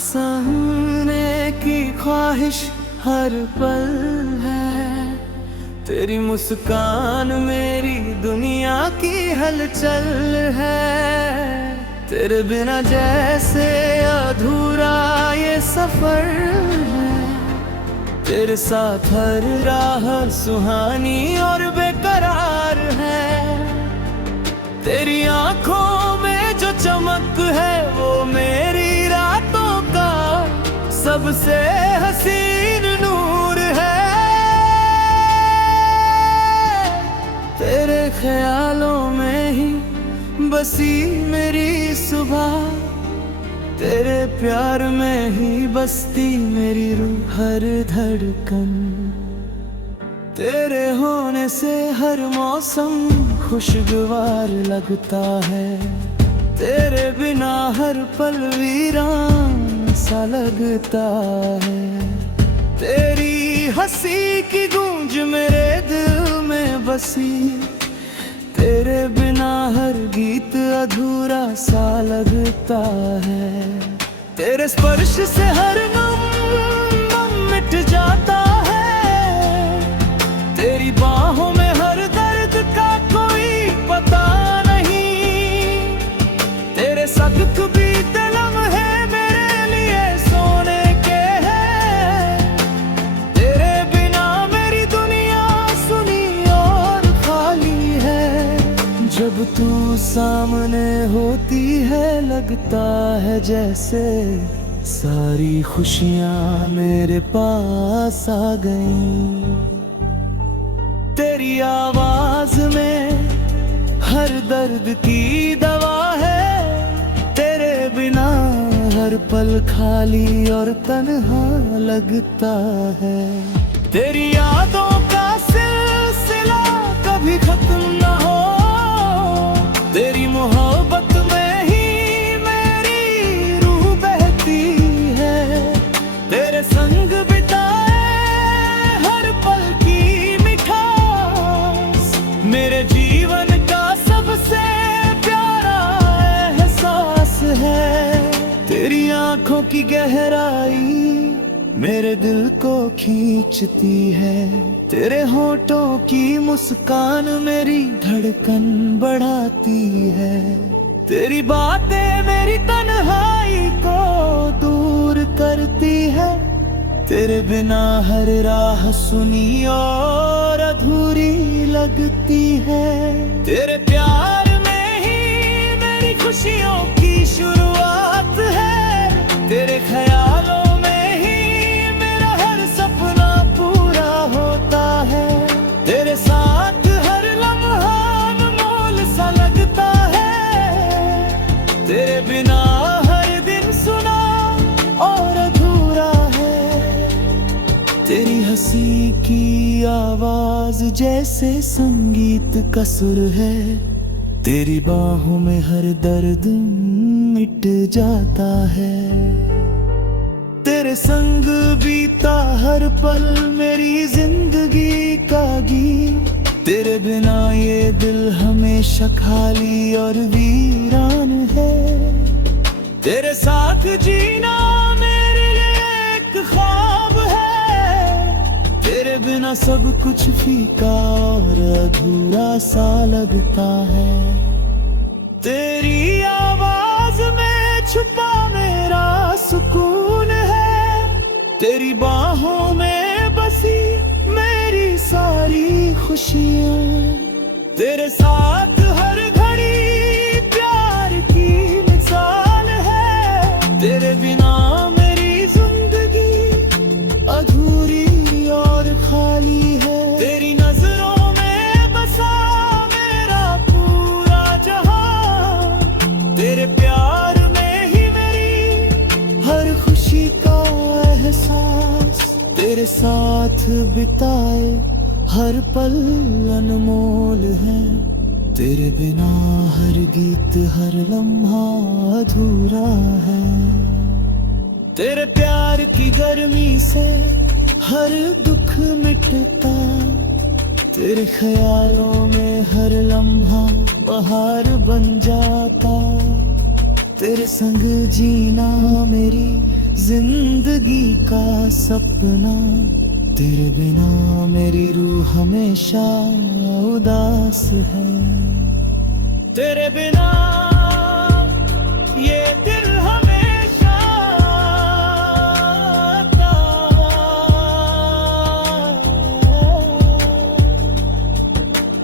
सहने की ख्वाहिश हर पल है। तेरी मुस्कान मेरी दुनिया की हलचल है। तेरे बिना जैसे अधूरा ये सफर है। तेरे साथ हर राह सुहानी और बेकरार है। तेरी आंखों में जो चमक है वो मेरी रातों का सबसे हसीन नूर है। तेरे ख्यालों में ही बसी मेरी सुबह। तेरे प्यार में ही बसती मेरी रूह हर धड़कन। तेरे होने से हर मौसम खुशगवार लगता है। तेरे बिना हर पल वीरान सा लगता है। तेरी हंसी की गूंज मेरे दिल में बसी। तेरे बिना हर गीत अधूरा सा लगता है। तेरे स्पर्श से हर गम मिट जाता है। तेरी बाहों में हर दर्द का कोई पता नहीं। तेरे सख्त बीते लम्हे मेरे लिए सोने के हैं। तेरे बिना मेरी दुनिया सुनी और खाली है। जब तू सामने होती है लगता है जैसे सारी खुशियां मेरे पास आ गईं। तेरी आवाज में हर दर्द की दवा है। तेरे बिना हर पल खाली और तन्हा लगता है। तेरी यादों का सिलसिला कभी खत्म ना हो। तेरी मोहब्बत में ही मेरी रूह बहती है। तेरे संग बिताए हर पल की मिठास मेरे जीवन का सबसे प्यारा एहसास है। तेरी आंखों की गहराई मेरे दिल को खींचती है। तेरे होठों की मुस्कान मेरी धड़कन बढ़ाती है। तेरी बातें मेरी तन्हाई को दूर करती है। तेरे बिना हर राह सुनी और अधूरी लगती है। तेरे प्यार में ही मेरी खुशियों की शुरुआत है। तेरे ख्यालों तेरे साथ हर लम्हा अनमोल सा लगता है। तेरे बिना हर दिन सुना और अधूरा है। तेरी हंसी की आवाज जैसे संगीत का सुर है। तेरी बाहों में हर दर्द मिट जाता है। तेरे संग बीता हर पल मेरी जिंदगी का गीत। तेरे बिना ये दिल हमेशा खाली और वीरान है। तेरे साथ जीना मेरे लिए एक ख्वाब है। तेरे बिना सब कुछ फीका और अधूरा सा लगता है। तेरी आवाज में छुपा मेरा सुकून है। तेरी बाहों में बसी मेरी सारी खुशियां। तेरे साथ हर घड़ी प्यार की मिसाल है। तेरे बिना मेरी जिंदगी अधूरी और खाली है। तेरी नजरों में बसा मेरा पूरा जहां। तेरे प्यार में ही मेरी हर खुशी का एहसास। तेरे साथ बिताए हर पल अनमोल है। तेरे बिना हर गीत हर लम्हा अधूरा है। तेरे प्यार की गर्मी से हर दुख मिटता। तेरे ख्यालों में हर लम्हा बहार बन जाता। तेरे संग जीना मेरी जिंदगी का सपना। तेरे बिना मेरी रूह हमेशा उदास है। तेरे बिना ये दिल हमेशा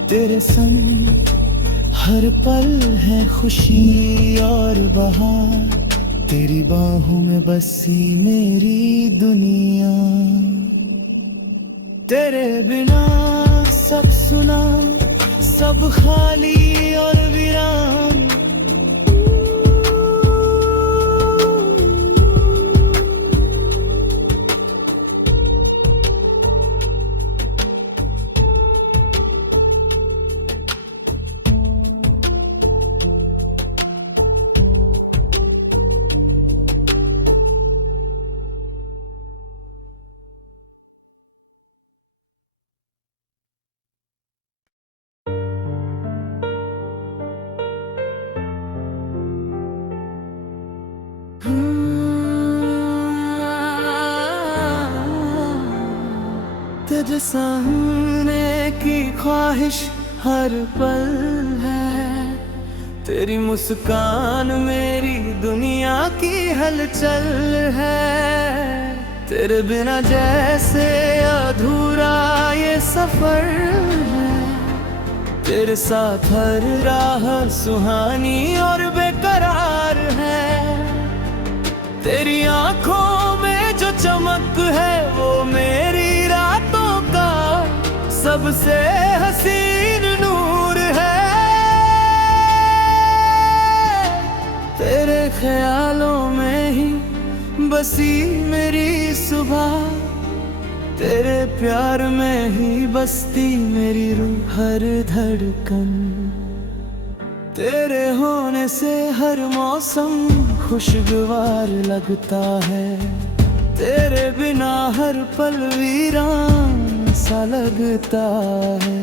तेरे संग हर पल है खुशी और बहार। तेरी बाहों में बसी मेरी दुनिया। तेरे बिना सब सुना, सब खाली और वीरान। तेरे सामने की ख्वाहिश हर पल है। तेरी मुस्कान मेरी दुनिया की हलचल है। तेरे बिना जैसे अधूरा ये सफर है। तेरे साथ हर राह सुहानी और बेकरार है। तेरी आंखों में जो चमक है वो मेरी रातों का सबसे हसीन नूर है। तेरे ख्यालों में ही बसी मेरी सुबह। तेरे प्यार में ही बसती मेरी रूह हर धड़कन। तेरे होने से हर मौसम खुशगवार लगता है। तेरे बिना हर पल वीरान सा लगता है।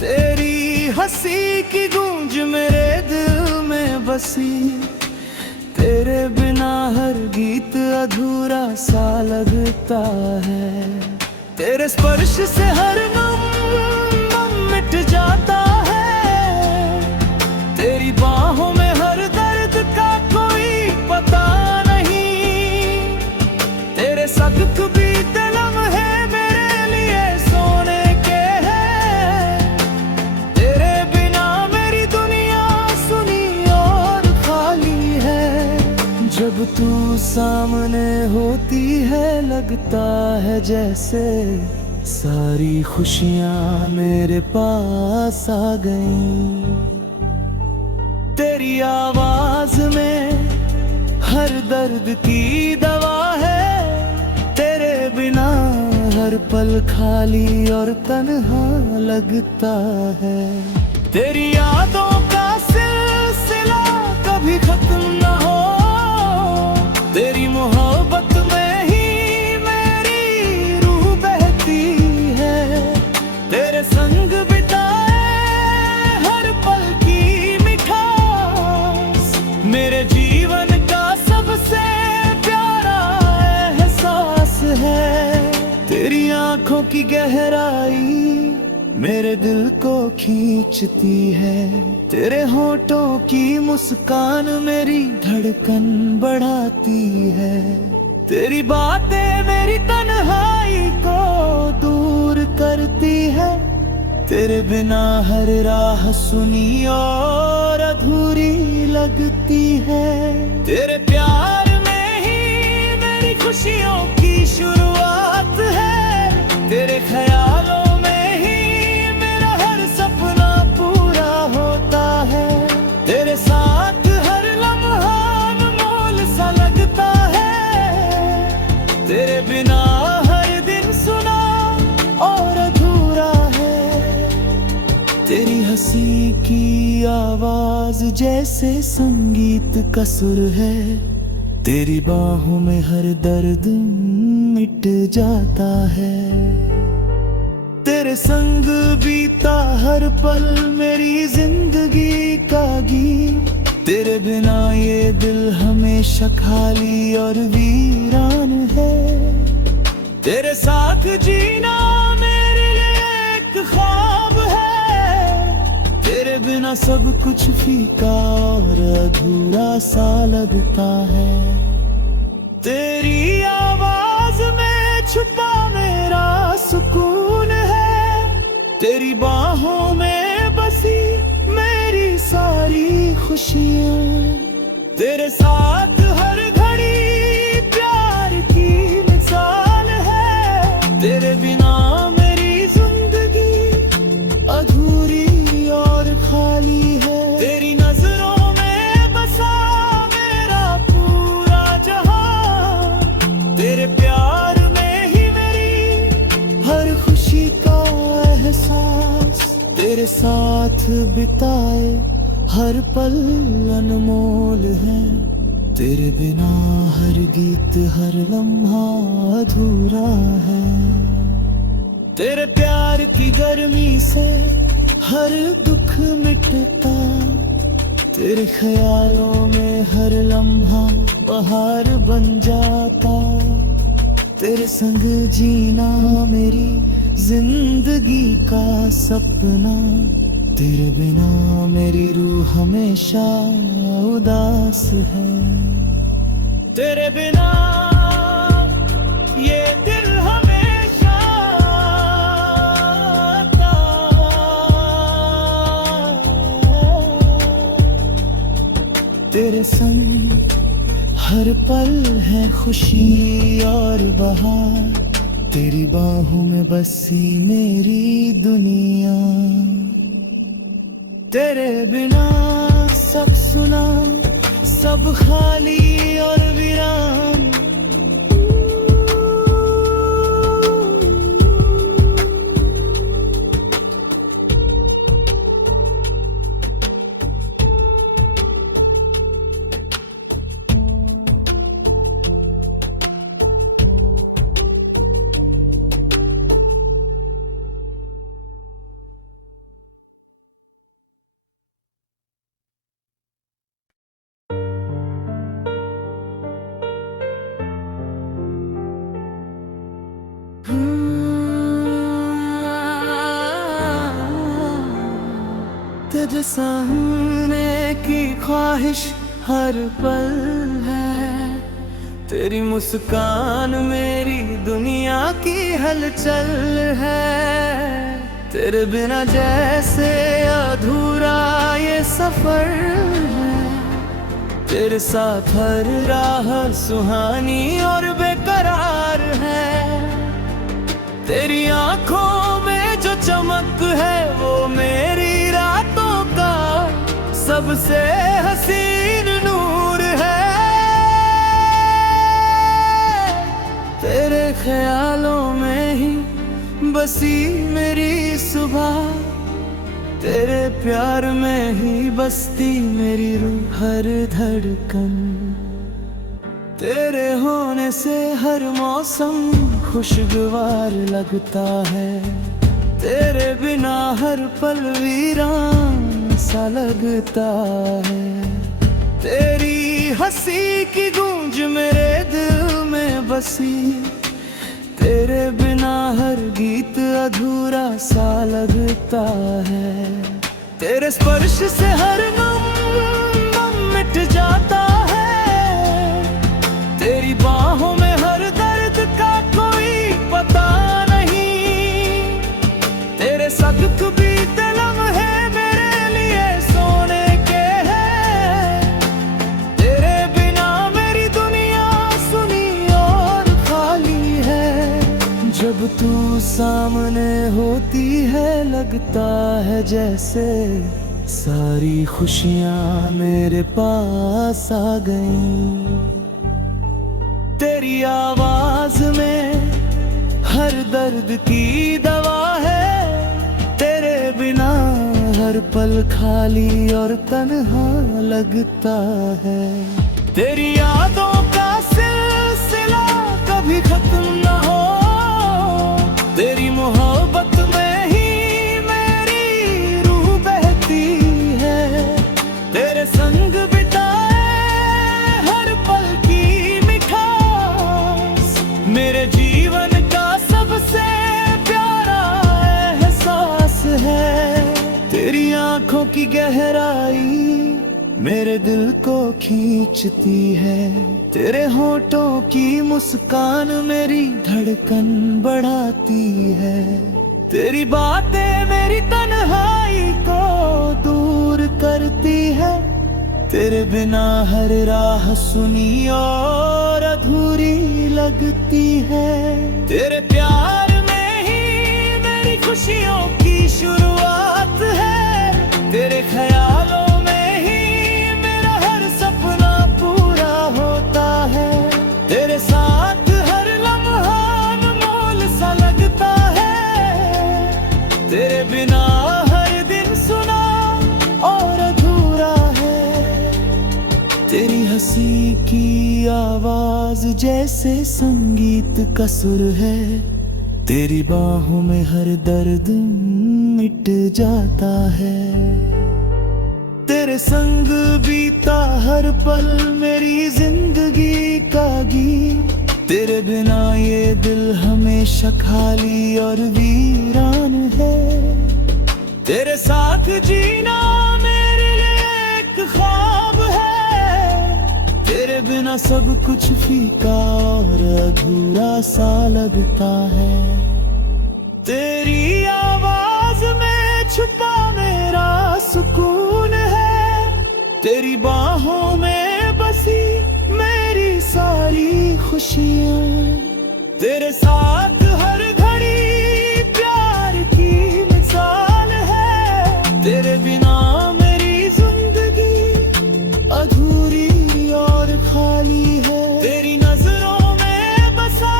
तेरी हंसी की गूंज मेरे दिल में बसी। तेरे बिना हर गीत अधूरा सा लगता है। तेरे स्पर्श से हर गम मिट जाता है। तेरी बाहों में हर दर्द का कोई पता नहीं। तेरे सख्त बीते लम्हे मेरे लिए सोने के हैं। तेरे बिना मेरी दुनिया सुनी और खाली है। जब तू सामने होती है लगता है जैसे सारी खुशियां मेरे पास आ गईं। तेरी आवाज में हर दर्द की दवा है। तेरे बिना हर पल खाली और तन्हा लगता है। तेरी यादों का सिलसिला कभी खत्म न हो। तेरी मोहब्बत में ही मेरी रूह बहती है। तेरे संग बिताए हर पल की मिठास मेरे जीवन का सबसे प्यारा एहसास है। तेरी आंखों की गहराई मेरे दिल को खींचती है। तेरे होठों की मुस्कान मेरी धड़कन बढ़ाती है। तेरी बातें मेरी तन्हाई को दूर करती है। तेरे बिना हर राह सुनी और अधूरी लगती है। तेरे प्यार में ही मेरी खुशियों की शुरुआत है। तेरे ख्यालों में ही मेरा हर सपना पूरा होता है। तेरे साथ हर लम्हा अनमोल सा लगता है। तेरे बिना हर दिन सुना और अधूरा है। तेरी हंसी की आवाज जैसे संगीत का सुर है। तेरी बाहों में हर दर्द मिट जाता है। तेरे संग बीता हर पल मेरी जिंदगी का गीत। तेरे बिना ये दिल हमेशा खाली और वीरान है। तेरे साथ जीना मेरे लिए एक ख्वाब है। तेरे बिना सब कुछ फीका और अधूरा सा लगता है। तेरी आवाज में छुपा मेरा सुकून है। तेरी बाहों में बसी मेरी सारी खुशियाँ। तेरे साथ हर घड़ी प्यार की मिसाल है। तेरे बिना मेरी जिंदगी अधूरी और खाली है। तेरी नजरों में बसा मेरा पूरा जहां। तेरे प्यार में ही मेरी हर खुशी का एहसास। तेरे साथ बिताए हर पल अनमोल है। तेरे बिना हर गीत हर लम्हा अधूरा है। तेरे प्यार की गर्मी से हर दुख मिटता। तेरे ख्यालों में हर लम्हा बहार बन जाता। तेरे संग जीना मेरी जिंदगी का सपना। तेरे बिना मेरी रूह हमेशा उदास है। तेरे बिना ये दिल हमेशा तेरे संग हर पल है खुशी और बहार। तेरी बाहों में बसी मेरी दुनिया। तेरे बिना सब सुना सब खाली और वीरान। तेरे सामने की ख्वाहिश हर पल है। तेरी मुस्कान मेरी दुनिया की हलचल है। तेरे बिना जैसे अधूरा ये सफर है। तेरे साथ हर राह सुहानी और बेकरार है। तेरी आंखों में जो चमक है वो मेरी रातों का सबसे हसीन नूर है। तेरे ख्यालों में ही बसी मेरी सुबह। तेरे प्यार में ही बसती मेरी रूह हर धड़कन। तेरे होने से हर मौसम खुशगवार लगता है। तेरे बिना हर पल वीरान सा लगता है। तेरी हंसी की गूंज मेरे दिल में बसी। तेरे बिना हर गीत अधूरा सा लगता है। तेरे स्पर्श से हर गम मिट जाता है। तेरी बाहों में हर दर्द का कोई पता नहीं। तेरे सख्त बीते लम्हे मेरे लिए सोने के हैं। तेरे बिना मेरी दुनिया सुनी और खाली है। जब तू सामने होती है लगता है जैसे सारी खुशियाँ मेरे पास आ गईं। तेरी आवाज में हर दर्द की दवा है। तेरे बिना हर पल खाली और तन्हा लगता है। तेरी यादों का सिलसिला कभी खत्म न हो। तेरी मोहब्बत में ही मेरी रूह बहती है। तेरे संग की गहराई मेरे दिल को खींचती है। तेरे होठों की मुस्कान मेरी धड़कन बढ़ाती है। तेरी बातें मेरी तन्हाई को दूर करती है। तेरे बिना हर राह सुनी और अधूरी लगती है। तेरे प्यार में ही मेरी खुशियों की शुरुआत है। तेरे ख्यालों में ही मेरा हर सपना पूरा होता है। तेरे साथ हर लम्हा अनमोल सा लगता है। तेरे बिना हर दिन सुना और अधूरा है। तेरी हंसी की आवाज जैसे संगीत का सुर है। तेरी बाहों में हर दर्द मिट जाता है। तेरे संग बीता हर पल मेरी जिंदगी का गीत। तेरे बिना ये दिल हमेशा खाली और वीरान है। तेरे साथ जीना मेरे लिए एक ख्वाब है। तेरे बिना सब कुछ फीका और अधूरा सा लगता है। तेरी आवाज में छुपा मेरा सुकून है। तेरी बाहों में बसी मेरी सारी खुशियाँ। तेरे साथ हर घड़ी प्यार की मिसाल है। तेरे बिना मेरी जिंदगी अधूरी और खाली है। तेरी नजरों में बसा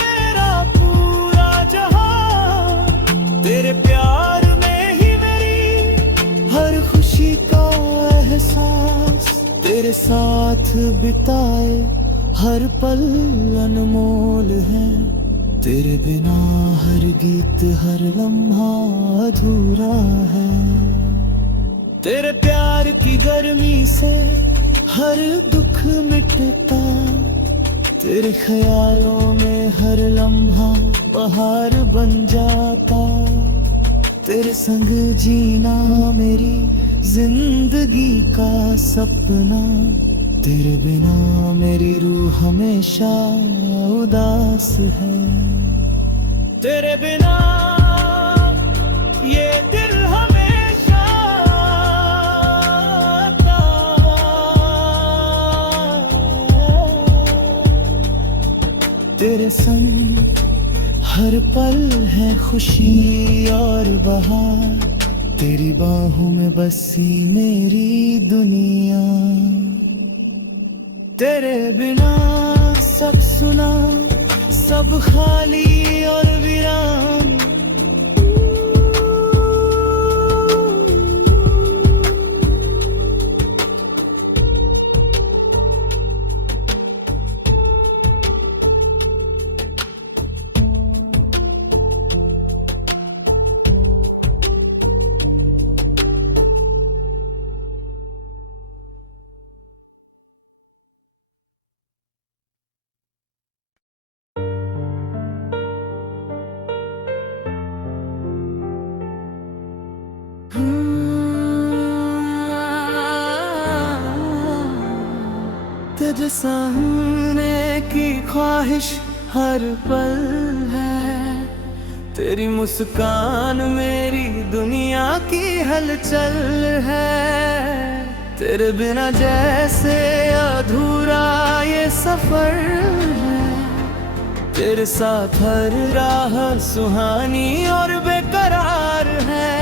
मेरा पूरा जहां। तेरे प्यार में ही मेरी हर खुशी का एहसास। तेरे साथ बिताए हर पल अनमोल है। तेरे बिना हर गीत हर लम्हा अधूरा है। तेरे प्यार की गर्मी से हर दुख मिटता। तेरे ख्यालों में हर लम्हा बहार बन जाता। तेरे संग जीना मेरी जिंदगी का सपना। तेरे बिना मेरी रूह हमेशा उदास है। तेरे बिना ये दिल हमेशा तेरे संग हर पल है खुशी और बहार। तेरी बाहों में बसी मेरी दुनिया। तेरे बिना सब सुना सब खाली और वीरान। तुझ सामने की ख्वाहिश हर पल है। तेरी मुस्कान मेरी दुनिया की हलचल है। तेरे बिना जैसे अधूरा ये सफर है। तेरे साथ हर राह सुहानी और बेकरार है।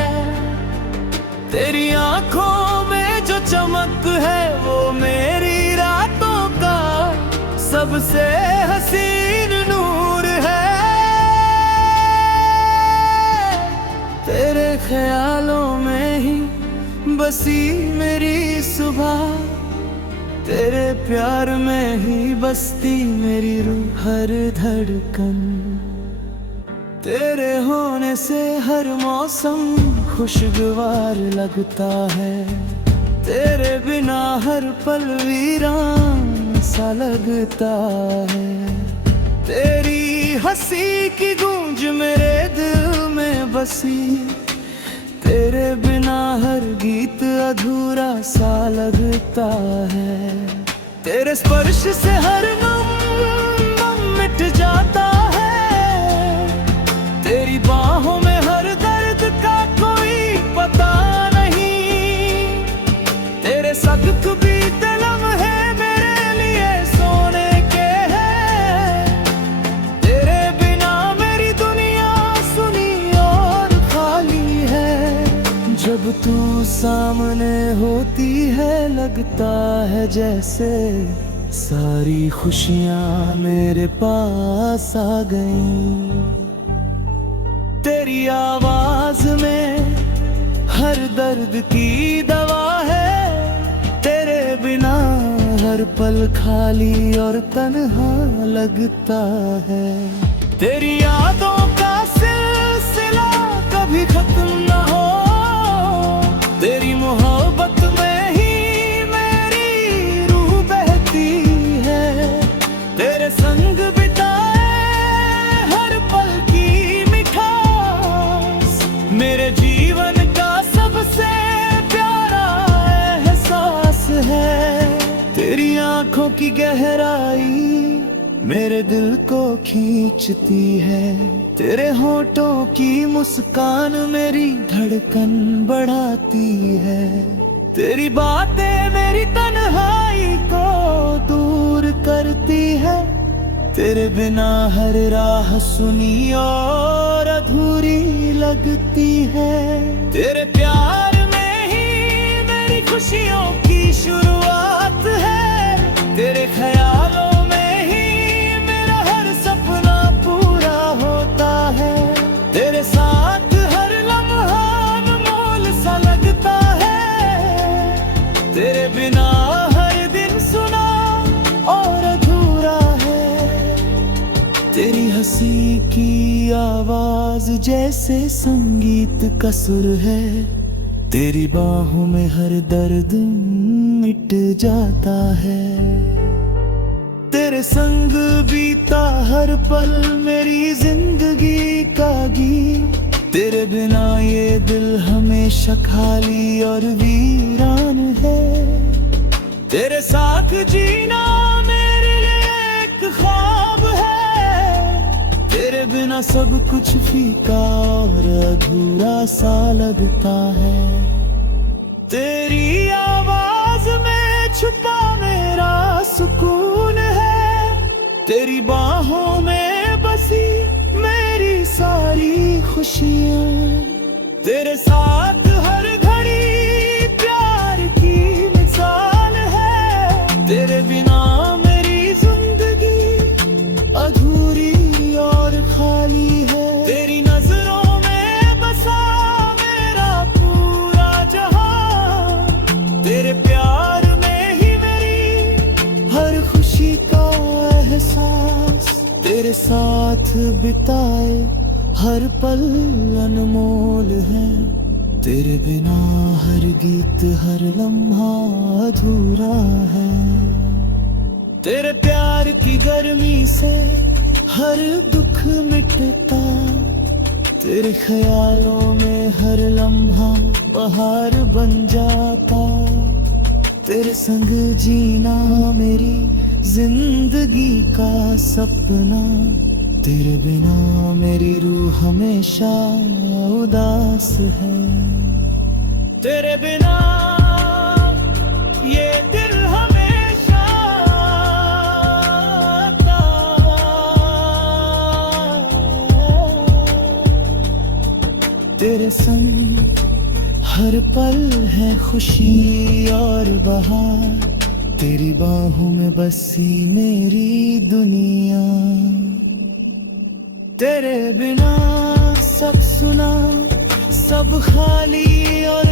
तेरी आंखों में जो चमक है वो मेरी रातों का सबसे हसीन नूर है। तेरे ख्यालों में ही बसी मेरी सुबह। तेरे प्यार में ही बसती मेरी रूह हर धड़कन। तेरे होने से हर मौसम खुशगवार लगता है। तेरे बिना हर पल वीरान सा लगता है। तेरी हंसी की गूंज मेरे दिल में बसी। तेरे बिना हर गीत अधूरा सा लगता है। तेरे स्पर्श से हर गम मिट जाता है। तेरी बाहों में हर दर्द का कोई पता नहीं। तेरे सख्त बीते लम्हे मेरे लिए सोने के हैं। तेरे बिना मेरी दुनिया सुनी और खाली है। जब तू सामने होती है लगता है जैसे सारी खुशियां मेरे पास आ गईं। तेरी आवाज में हर दर्द की दवा है। तेरे बिना हर पल खाली और तन्हा लगता है। तेरी यादों का सिलसिला कभी खत्म न हो। तेरी मोहब्बत में ही मेरी रूह बहती है। तेरे संग बिताए हर पल की मिठास मेरे जीवन का सबसे प्यारा एहसास है। तेरी आंखों की गहराई मेरे दिल को खींचती है। तेरे होठों की मुस्कान मेरी धड़कन बढ़ाती है। तेरी बातें मेरी तन्हाई को दूर करती है। तेरे बिना हर राह सुनी और अधूरी लगती है। तेरे प्यार में ही मेरी खुशियों की शुरुआत है। तेरे ख्यालों में ही मेरा हर सपना पूरा होता है। तेरे साथ हर लम्हा अनमोल सा लगता है। तेरे बिना हर दिन सुना और अधूरा है। तेरी हंसी की आवाज जैसे संगीत का सुर है। तेरी बाहों में हर दर्द मिट जाता है। तेरे संग बीता हर पल मेरी जिंदगी का गीत। तेरे बिना ये दिल हमेशा खाली और वीरान है। तेरे साथ जीना मेरे लिए एक ख्वाब है। तेरे बिना सब कुछ फीका और अधूरा सा लगता है। तेरी आवाज में छुपा मेरा सुकून है। तेरी बाहों में बसी मेरी सारी खुशियां। तेरे साथ हर घड़ी प्यार की मिसाल है। तेरे बिना मेरी जिंदगी अधूरी और खाली है। तेरी नजरों में बसा मेरा पूरा जहां। तेरे प्यार में ही मेरी हर खुशी का एहसास। तेरे साथ बिताए हर पल अनमोल है। तेरे बिना हर गीत हर लम्हा अधूरा है। तेरे प्यार की गर्मी से हर दुख मिटता। तेरे ख्यालों में हर लम्हा बहार बन जाता। तेरे संग जीना मेरी जिंदगी का सपना। तेरे बिना मेरी रूह हमेशा उदास है। तेरे बिना ये दिल हमेशा तेरे संग हर पल है खुशी और बहार। तेरी बाहों में बसी मेरी दुनिया। तेरे बिना सब सुना सब खाली और